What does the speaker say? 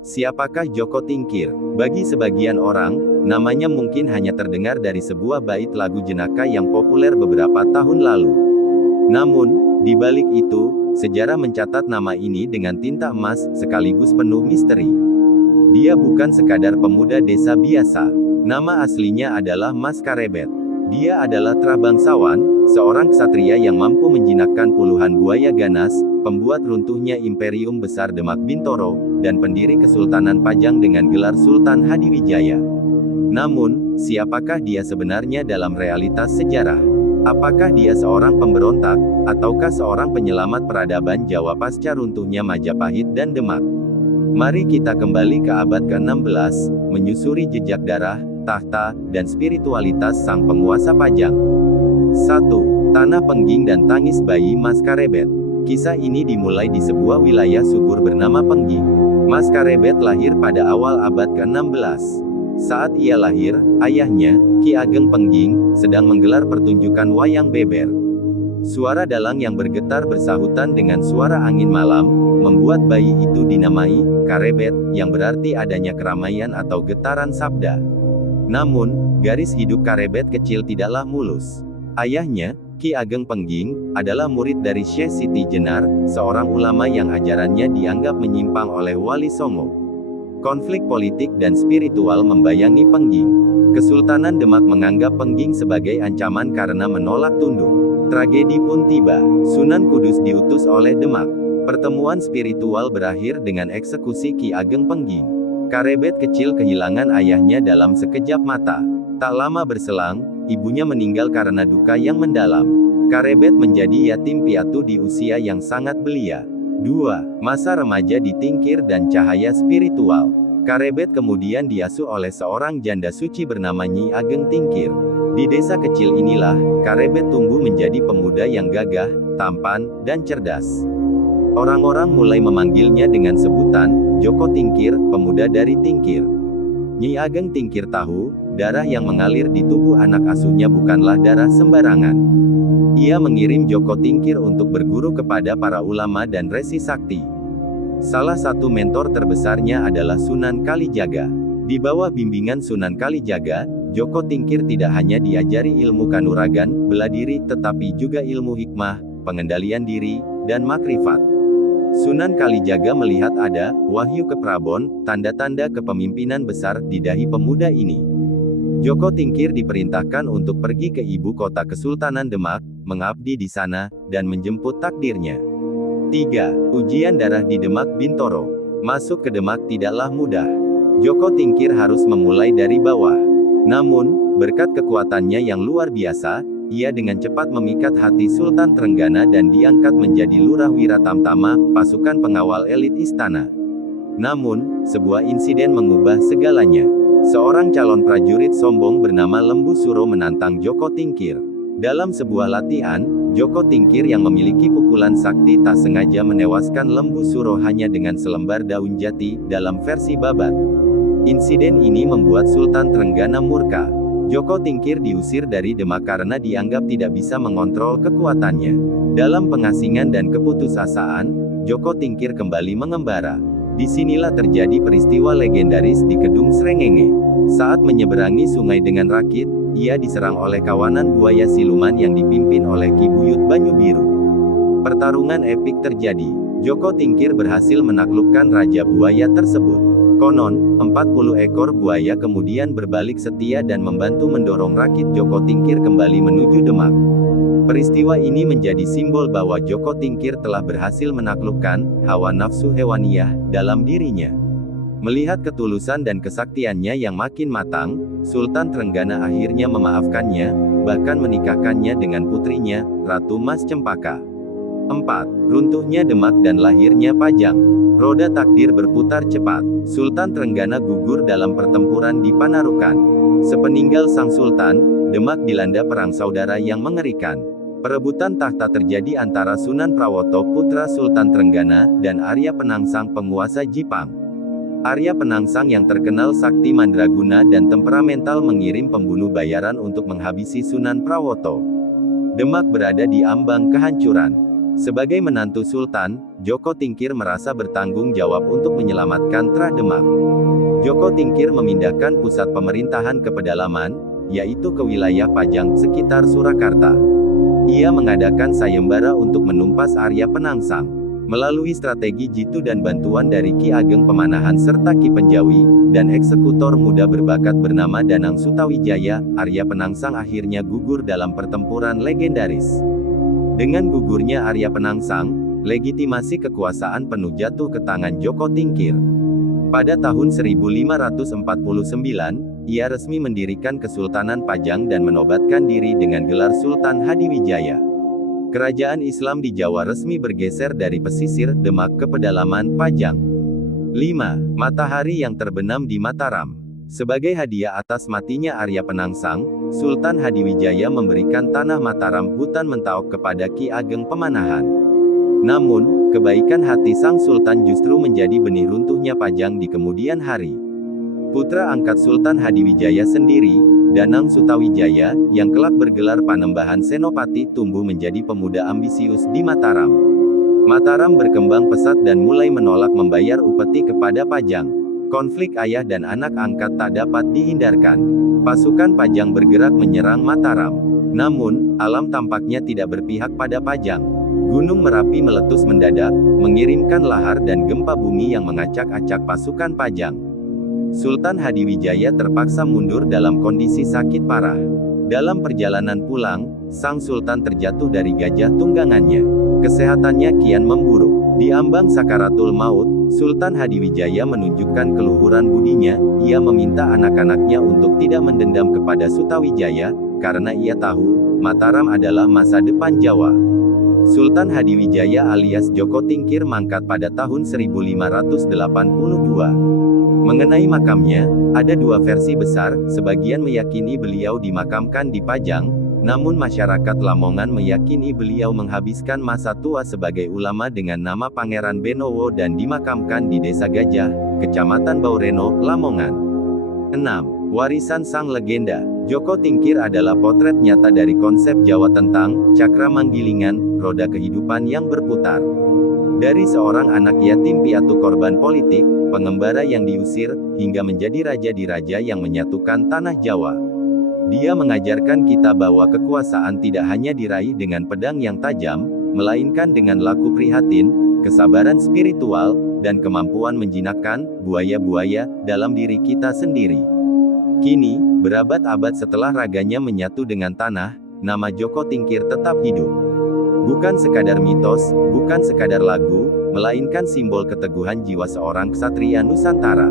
Siapakah Joko Tingkir? Bagi sebagian orang, namanya mungkin hanya terdengar dari sebuah bait lagu jenaka yang populer beberapa tahun lalu. Namun, di balik itu, sejarah mencatat nama ini dengan tinta emas, sekaligus penuh misteri. Dia bukan sekadar pemuda desa biasa. Nama aslinya adalah Mas Karebet. Dia adalah trabangsawan, seorang ksatria yang mampu menjinakkan puluhan buaya ganas, pembuat runtuhnya Imperium Besar Demak Bintoro, dan pendiri Kesultanan Pajang dengan gelar Sultan Hadiwijaya. Namun, siapakah dia sebenarnya dalam realitas sejarah? Apakah dia seorang pemberontak, ataukah seorang penyelamat peradaban Jawa pasca runtuhnya Majapahit dan Demak? Mari kita kembali ke abad ke-16, menyusuri jejak darah, tahta, dan spiritualitas sang penguasa Pajang. 1. Tanah Pengging dan Tangis Bayi Mas Karebet. Kisah ini dimulai di sebuah wilayah subur bernama Pengging. Mas Karebet lahir pada awal abad ke-16. Saat ia lahir, ayahnya, Ki Ageng Pengging, sedang menggelar pertunjukan wayang beber. Suara dalang yang bergetar bersahutan dengan suara angin malam, membuat bayi itu dinamai Karebet, yang berarti adanya keramaian atau getaran sabda. Namun, garis hidup Karebet kecil tidaklah mulus. Ayahnya, Ki Ageng Pengging, adalah murid dari Syekh Siti Jenar, seorang ulama yang ajarannya dianggap menyimpang oleh Wali Songo. Konflik politik dan spiritual membayangi Pengging. Kesultanan Demak menganggap Pengging sebagai ancaman karena menolak tunduk. Tragedi pun tiba. Sunan Kudus diutus oleh Demak. Pertemuan spiritual berakhir dengan eksekusi Ki Ageng Pengging. Karebet kecil kehilangan ayahnya dalam sekejap mata. Tak lama berselang, ibunya meninggal karena duka yang mendalam. Karebet menjadi yatim piatu di usia yang sangat belia. 2. Masa remaja di Tingkir dan cahaya spiritual. Karebet kemudian diasuh oleh seorang janda suci bernama Nyi Ageng Tingkir. Di desa kecil inilah, Karebet tumbuh menjadi pemuda yang gagah, tampan, dan cerdas. Orang-orang mulai memanggilnya dengan sebutan, Joko Tingkir, pemuda dari Tingkir. Nyi Ageng Tingkir tahu, darah yang mengalir di tubuh anak asuhnya bukanlah darah sembarangan. Ia mengirim Joko Tingkir untuk berguru kepada para ulama dan resi sakti. Salah satu mentor terbesarnya adalah Sunan Kalijaga. Di bawah bimbingan Sunan Kalijaga, Joko Tingkir tidak hanya diajari ilmu kanuragan, bela diri, tetapi juga ilmu hikmah, pengendalian diri, dan makrifat. Sunan Kalijaga melihat ada wahyu keprabon, tanda-tanda kepemimpinan besar di dahi pemuda ini. Joko Tingkir diperintahkan untuk pergi ke ibu kota Kesultanan Demak, mengabdi di sana, dan menjemput takdirnya. 3. Ujian darah di Demak Bintoro. Masuk ke Demak tidaklah mudah. Joko Tingkir harus memulai dari bawah. Namun, berkat kekuatannya yang luar biasa, ia dengan cepat memikat hati Sultan Trenggana dan diangkat menjadi Lurah Wiratamtama, pasukan pengawal elit istana. Namun, sebuah insiden mengubah segalanya. Seorang calon prajurit sombong bernama Lembu Suro menantang Joko Tingkir. Dalam sebuah latihan, Joko Tingkir yang memiliki pukulan sakti tak sengaja menewaskan Lembu Suro hanya dengan selembar daun jati, dalam versi babat. Insiden ini membuat Sultan Trenggana murka. Joko Tingkir diusir dari Demak karena dianggap tidak bisa mengontrol kekuatannya. Dalam pengasingan dan keputusasaan, Joko Tingkir kembali mengembara. Disinilah terjadi peristiwa legendaris di Kedung Srengenge. Saat menyeberangi sungai dengan rakit, ia diserang oleh kawanan buaya siluman yang dipimpin oleh Ki Buyut Banyu Biru. Pertarungan epik terjadi. Joko Tingkir berhasil menaklukkan Raja Buaya tersebut. Konon, 40 ekor buaya kemudian berbalik setia dan membantu mendorong rakit Joko Tingkir kembali menuju Demak. Peristiwa ini menjadi simbol bahwa Joko Tingkir telah berhasil menaklukkan hawa nafsu hewaniyah dalam dirinya. Melihat ketulusan dan kesaktiannya yang makin matang, Sultan Trenggana akhirnya memaafkannya, bahkan menikahkannya dengan putrinya, Ratu Mas Cempaka. 4. Runtuhnya Demak dan lahirnya Pajang. Roda takdir berputar cepat. Sultan Trenggana gugur dalam pertempuran di Panarukan. Sepeninggal sang Sultan, Demak dilanda perang saudara yang mengerikan. Perebutan tahta terjadi antara Sunan Prawoto putra Sultan Trenggana, dan Arya Penangsang penguasa Jipang. Arya Penangsang yang terkenal sakti mandraguna dan temperamental mengirim pembunuh bayaran untuk menghabisi Sunan Prawoto. Demak berada di ambang kehancuran. Sebagai menantu Sultan, Joko Tingkir merasa bertanggung jawab untuk menyelamatkan Trah Demak. Joko Tingkir memindahkan pusat pemerintahan ke pedalaman, yaitu ke wilayah Pajang, sekitar Surakarta. Ia mengadakan sayembara untuk menumpas Arya Penangsang. Melalui strategi jitu dan bantuan dari Ki Ageng Pemanahan serta Ki Penjawi, dan eksekutor muda berbakat bernama Danang Sutawijaya, Arya Penangsang akhirnya gugur dalam pertempuran legendaris. Dengan gugurnya Arya Penangsang, legitimasi kekuasaan penuh jatuh ke tangan Joko Tingkir. Pada tahun 1549, ia resmi mendirikan Kesultanan Pajang dan menobatkan diri dengan gelar Sultan Hadiwijaya. Kerajaan Islam di Jawa resmi bergeser dari pesisir Demak ke pedalaman Pajang. 5. Matahari yang terbenam di Mataram. Sebagai hadiah atas matinya Arya Penangsang, Sultan Hadiwijaya memberikan tanah Mataram hutan Mentaok kepada Ki Ageng Pemanahan. Namun, kebaikan hati sang Sultan justru menjadi benih runtuhnya Pajang di kemudian hari. Putra angkat Sultan Hadiwijaya sendiri, Danang Sutawijaya, yang kelak bergelar Panembahan Senopati, tumbuh menjadi pemuda ambisius di Mataram. Mataram berkembang pesat dan mulai menolak membayar upeti kepada Pajang. Konflik ayah dan anak angkat tak dapat dihindarkan. Pasukan Pajang bergerak menyerang Mataram. Namun, alam tampaknya tidak berpihak pada Pajang. Gunung Merapi meletus mendadak, mengirimkan lahar dan gempa bumi yang mengacak-acak pasukan Pajang. Sultan Hadiwijaya terpaksa mundur dalam kondisi sakit parah. Dalam perjalanan pulang, sang Sultan terjatuh dari gajah tunggangannya. Kesehatannya kian memburuk. Di ambang sakaratul maut, Sultan Hadiwijaya menunjukkan keluhuran budinya. Ia meminta anak-anaknya untuk tidak mendendam kepada Sutawijaya, karena ia tahu, Mataram adalah masa depan Jawa. Sultan Hadiwijaya alias Joko Tingkir mangkat pada tahun 1582. Mengenai makamnya, ada dua versi besar. Sebagian meyakini beliau dimakamkan di Pajang, namun masyarakat Lamongan meyakini beliau menghabiskan masa tua sebagai ulama dengan nama Pangeran Benowo dan dimakamkan di Desa Gajah, Kecamatan Baureno, Lamongan. 6. Warisan sang legenda. Joko Tingkir adalah potret nyata dari konsep Jawa tentang cakra manggilingan, roda kehidupan yang berputar. Dari seorang anak yatim piatu korban politik, pengembara yang diusir, hingga menjadi raja di raja yang menyatukan tanah Jawa. Dia mengajarkan kita bahwa kekuasaan tidak hanya diraih dengan pedang yang tajam, melainkan dengan laku prihatin, kesabaran spiritual, dan kemampuan menjinakkan buaya-buaya dalam diri kita sendiri. Kini, berabad-abad setelah raganya menyatu dengan tanah, nama Joko Tingkir tetap hidup. Bukan sekadar mitos, bukan sekadar lagu, melainkan simbol keteguhan jiwa seorang ksatria Nusantara.